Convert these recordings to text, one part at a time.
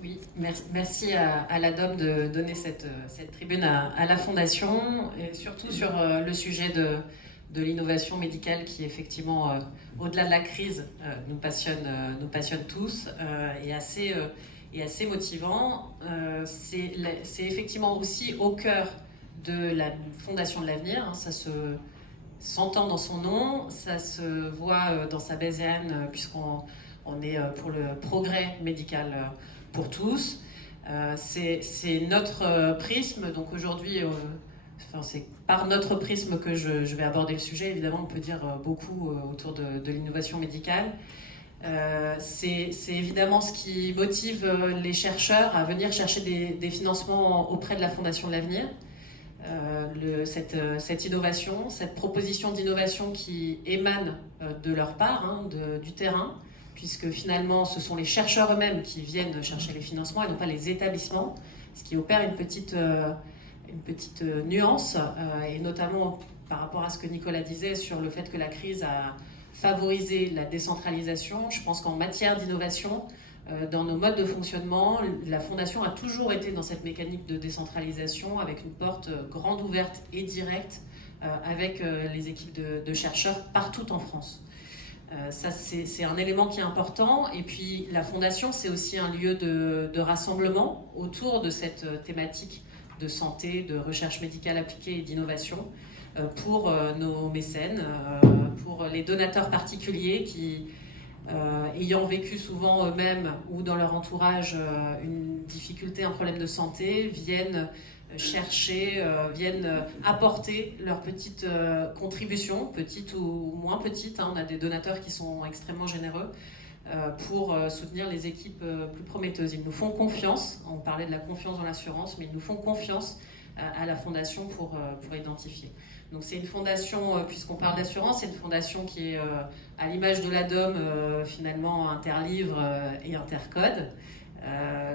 Oui, merci à l'ADOM de donner cette tribune à la Fondation, et surtout sur le sujet de l'innovation médicale qui, effectivement, au-delà de la crise, nous passionne tous, et assez motivant. C'est effectivement aussi au cœur de la Fondation de l'avenir, hein, ça s'entend dans son nom, ça se voit dans sa BZN, puisqu'on est pour le progrès médical pour tous. C'est notre prisme, donc aujourd'hui, enfin, c'est par notre prisme que je vais aborder le sujet. Évidemment, on peut dire beaucoup autour de l'innovation médicale. C'est évidemment ce qui motive les chercheurs à venir chercher des financements auprès de la Fondation de l'Avenir. Cette innovation, cette proposition d'innovation qui émane de leur part, hein, du terrain, puisque finalement ce sont les chercheurs eux-mêmes qui viennent chercher les financements et non pas les établissements, ce qui opère une petite nuance, et notamment par rapport à ce que Nicolas disait sur le fait que la crise a favorisé la décentralisation. Je pense qu'en matière d'innovation, dans nos modes de fonctionnement, la Fondation a toujours été dans cette mécanique de décentralisation avec une porte grande ouverte et directe avec les équipes de chercheurs partout en France. Ça, c'est un élément qui est important. Et puis, la Fondation, c'est aussi un lieu de rassemblement autour de cette thématique de santé, de recherche médicale appliquée et d'innovation pour nos mécènes, pour les donateurs particuliers qui, ayant vécu souvent eux-mêmes ou dans leur entourage une difficulté, un problème de santé, viennent chercher, viennent apporter leur petite contribution, petite ou moins petite. Hein. On a des donateurs qui sont extrêmement généreux pour soutenir les équipes plus prometteuses. Ils nous font confiance, on parlait de la confiance dans l'assurance, mais ils nous font confiance à la Fondation pour identifier. Donc c'est une fondation, puisqu'on parle d'assurance, c'est une fondation qui est à l'image de l'ADOM, finalement interlivre et intercode.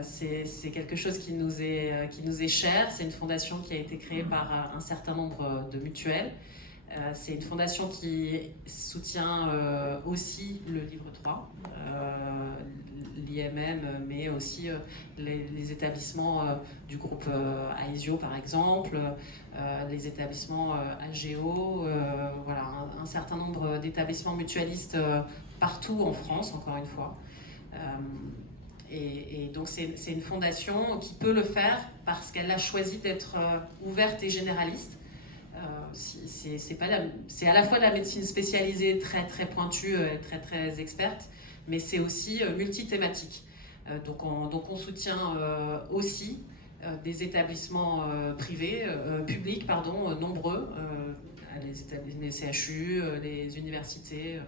C'est quelque chose qui nous est cher. C'est une fondation qui a été créée par un certain nombre de mutuelles. C'est une fondation qui soutient aussi le livre 3, l'IMM, mais aussi les établissements du groupe Aesio, par exemple, les établissements Algéo, voilà, un certain nombre d'établissements mutualistes partout en France, encore une fois. Et donc c'est une fondation qui peut le faire parce qu'elle a choisi d'être ouverte et généraliste. C'est à la fois de la médecine spécialisée très très pointue, très très experte, mais c'est aussi multithématique. Donc on soutient aussi des établissements privés, publics, pardon, nombreux, les CHU, les universités.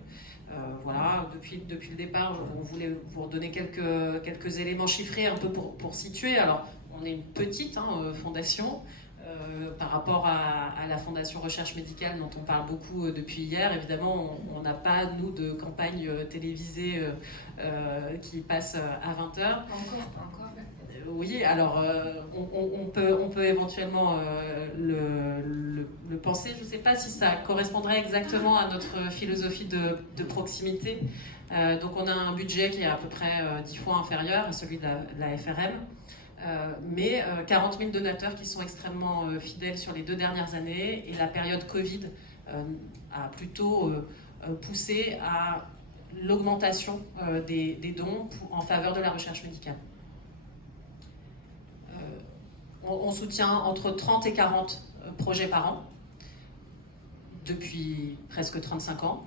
Voilà, depuis le départ, on voulait vous redonner quelques éléments chiffrés un peu pour situer. Alors, on est une petite fondation. Par rapport à la Fondation Recherche Médicale dont on parle beaucoup depuis hier, évidemment, on n'a pas, nous, de campagne télévisée qui passe à 20h. Pas encore. Oui, alors on peut éventuellement le penser. Je ne sais pas si ça correspondrait exactement à notre philosophie de proximité. Donc on a un budget qui est à peu près 10 fois inférieur à celui de la FRM. Mais 40 000 donateurs qui sont extrêmement fidèles sur les 2 dernières années, et la période Covid a plutôt poussé à l'augmentation des dons en faveur de la recherche médicale. On soutient entre 30 et 40 projets par an depuis presque 35 ans.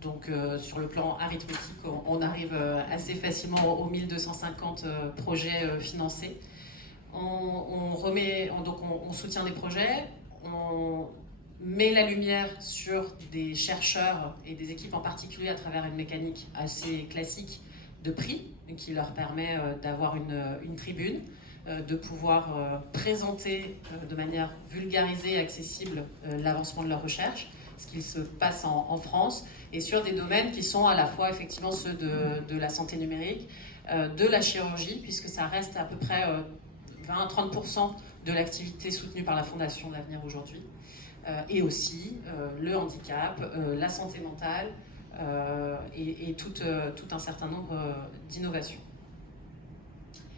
Donc sur le plan arithmétique, on arrive assez facilement aux 1250 projets financés. On soutient des projets, on met la lumière sur des chercheurs et des équipes en particulier à travers une mécanique assez classique de prix qui leur permet d'avoir une tribune, de pouvoir présenter de manière vulgarisée et accessible l'avancement de leur recherche, ce qu'il se passe en France, et sur des domaines qui sont à la fois effectivement ceux de la santé numérique, de la chirurgie, puisque ça reste à peu près 20 à 30% de l'activité soutenue par la Fondation de l'Avenir aujourd'hui, et aussi le handicap, la santé mentale, et tout un certain nombre d'innovations.